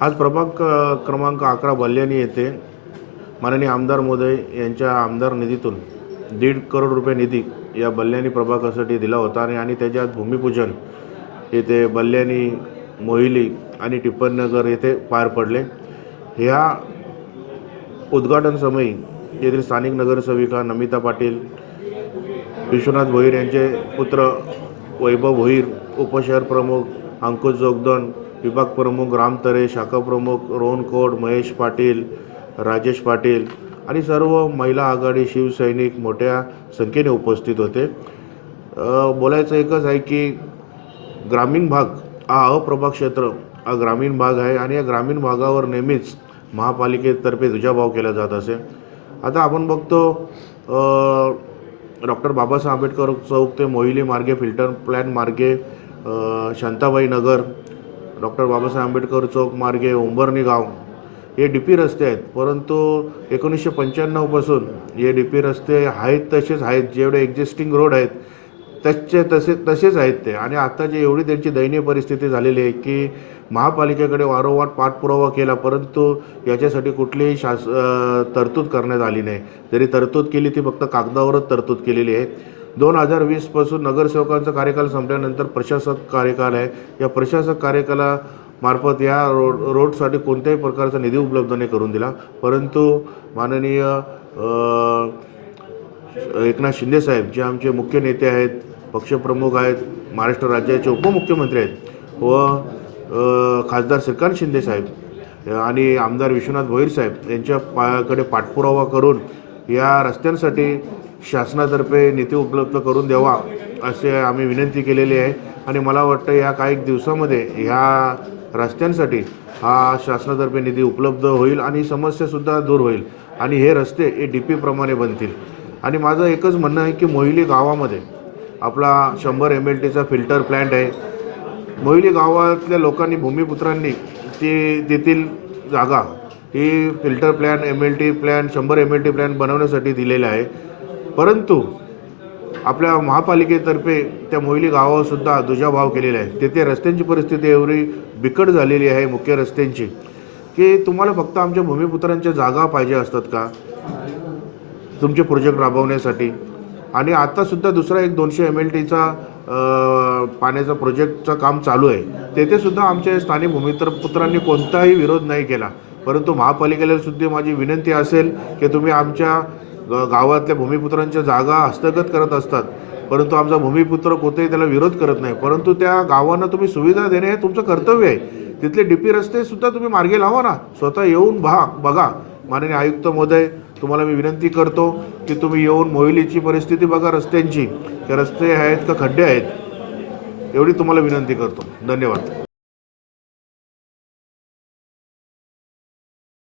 आज प्रभाग क्रमांक 11 बल्याणी येथे माननीय आमदार महोदय यांच्या आमदार निधीतून 1.5 करोड रुपये निधी या बल्याणी प्रभागासाठी दिला होता आणि त्याच्यात भूमिपूजन येथे बल्याणी, मोहिली आणि टिप्पणनगर येथे पार पडले। ह्या उद्घाटन समयी येथील स्थानिक नगरसेविका नमिता पाटील, विश्वनाथ भोईर यांचे पुत्र वैभव भोईर, उपशहर प्रमुख अंकुश जोगदंड, विभाग प्रमुख राम तरे, शाखा प्रमुख रोहन कोड, महेश पाटील, राजेश पाटील आणि सर्व महिला आघाडी शिवसैनिक मोठ्या संख्येने उपस्थित होते। बोलायचं एकच आहे की ग्रामीण भाग हा अप्रभाग क्षेत्र हा ग्रामीण भाग आहे आणि या ग्रामीण भागावर नेहमीच महापालिकेतर्फे दुजाभाव केला जात असे। आता आपण बघतो डॉक्टर बाबासाहेब आंबेडकर चौक ते मोहिली मार्गे, फिल्टर प्लॅन मार्गे शांताबाई नगर, डॉक्टर बाबासाहेब आंबेडकर चौक मार्गे उंबरणी गाव हे डीपी रस्ते आहेत। परंतु 1995 पासून हे डीपी रस्ते आहेत तसेच आहेत, जेवढे एक्झिस्टिंग रोड आहेत तसेच आहेत ते। आणि आता जे एवढी त्यांची दयनीय परिस्थिती झालेली आहे की महापालिकेकडे वारंवार पाठपुरावा केला, परंतु याच्यासाठी कुठलीही तरतूद करण्यात आली नाही। जरी तरतूद केली ती फक्त कागदावरच तरतूद केलेली आहे। 2020 पासून नगरसेवकांचा कार्यकाल संपल्यानंतर प्रशासक कार्यकाल आहे। या प्रशासक कार्यकालामार्फत या रोडसाठी कोणत्याही प्रकारचा निधी उपलब्ध नाही करून दिला, परंतु माननीय एकनाथ शिंदे साहेब जे आमचे मुख्य नेते आहेत, पक्षप्रमुख आहेत, महाराष्ट्र राज्याचे उपमुख्यमंत्री आहेत व खासदार श्रीकांत शिंदे साहेब आणि आमदार विश्वनाथ भोईर साहेब यांच्याकडे पाठपुरावा करून या रस्त्यांसाठी शासनातर्फे निधी उपलब्ध करून द्यावा असे आम्ही विनंती केलेली आहे। आणि मला वाटतं या काही दिवसामध्ये ह्या रस्त्यांसाठी हा शासनातर्फे निधी उपलब्ध होईल आणि समस्यासुद्धा दूर होईल आणि हे रस्ते हे डीपी प्रमाणे बनतील। आणि माझं एकच म्हणणं आहे की मोहिली गावामध्ये आपला 100 MLTचा फिल्टर प्लॅन्ट आहे। मोहिली गावातल्या लोकांनी, भूमिपुत्रांनी ती तेथील जागा ही filter plan, MLT plan, 100 MLT plan बनवण्यासाठी दिलेला आहे, परंतु आपल्या महापालिकेतर्फे त्या मोहिली गावासुद्धा दुजाभाव केलेला आहे। तेथे रस्त्यांची परिस्थिती एवढी बिकट झालेली आहे मुख्य रस्त्यांची की तुम्हाला फक्त आमच्या भूमिपुत्रांच्या जागा पाहिजे असतात का तुमचे प्रोजेक्ट राबवण्यासाठी? आणि आतासुद्धा दुसरा एक 200 MLTचा पाण्याचा प्रोजेक्टचं काम चालू आहे, तेथेसुद्धा आमच्या स्थानिक भूमिपुत्रांनी कोणताही विरोध नाही केला, परंतु महापालिकेला सुद्धा माझी विनंती असेल की तुम्ही आमच्या गावातल्या भूमिपुत्रांच्या जागा हस्तगत करत असतात, परंतु आमचा भूमिपुत्र कोणताही त्याला विरोध करत नाही, परंतु त्या गावांना तुम्ही सुविधा देणे हे तुमचं कर्तव्य आहे। तिथले डीपी रस्तेसुद्धा तुम्ही मार्गे लावा ना, स्वतः येऊन बघा। माननीय आयुक्त महोदय, तुम्हाला मी विनंती करतो की तुम्ही येऊन मोहिलीची परिस्थिती बघा, रस्त्यांची, ते रस्ते आहेत का खड्डे आहेत, एवढी तुम्हाला विनंती करतो। धन्यवाद।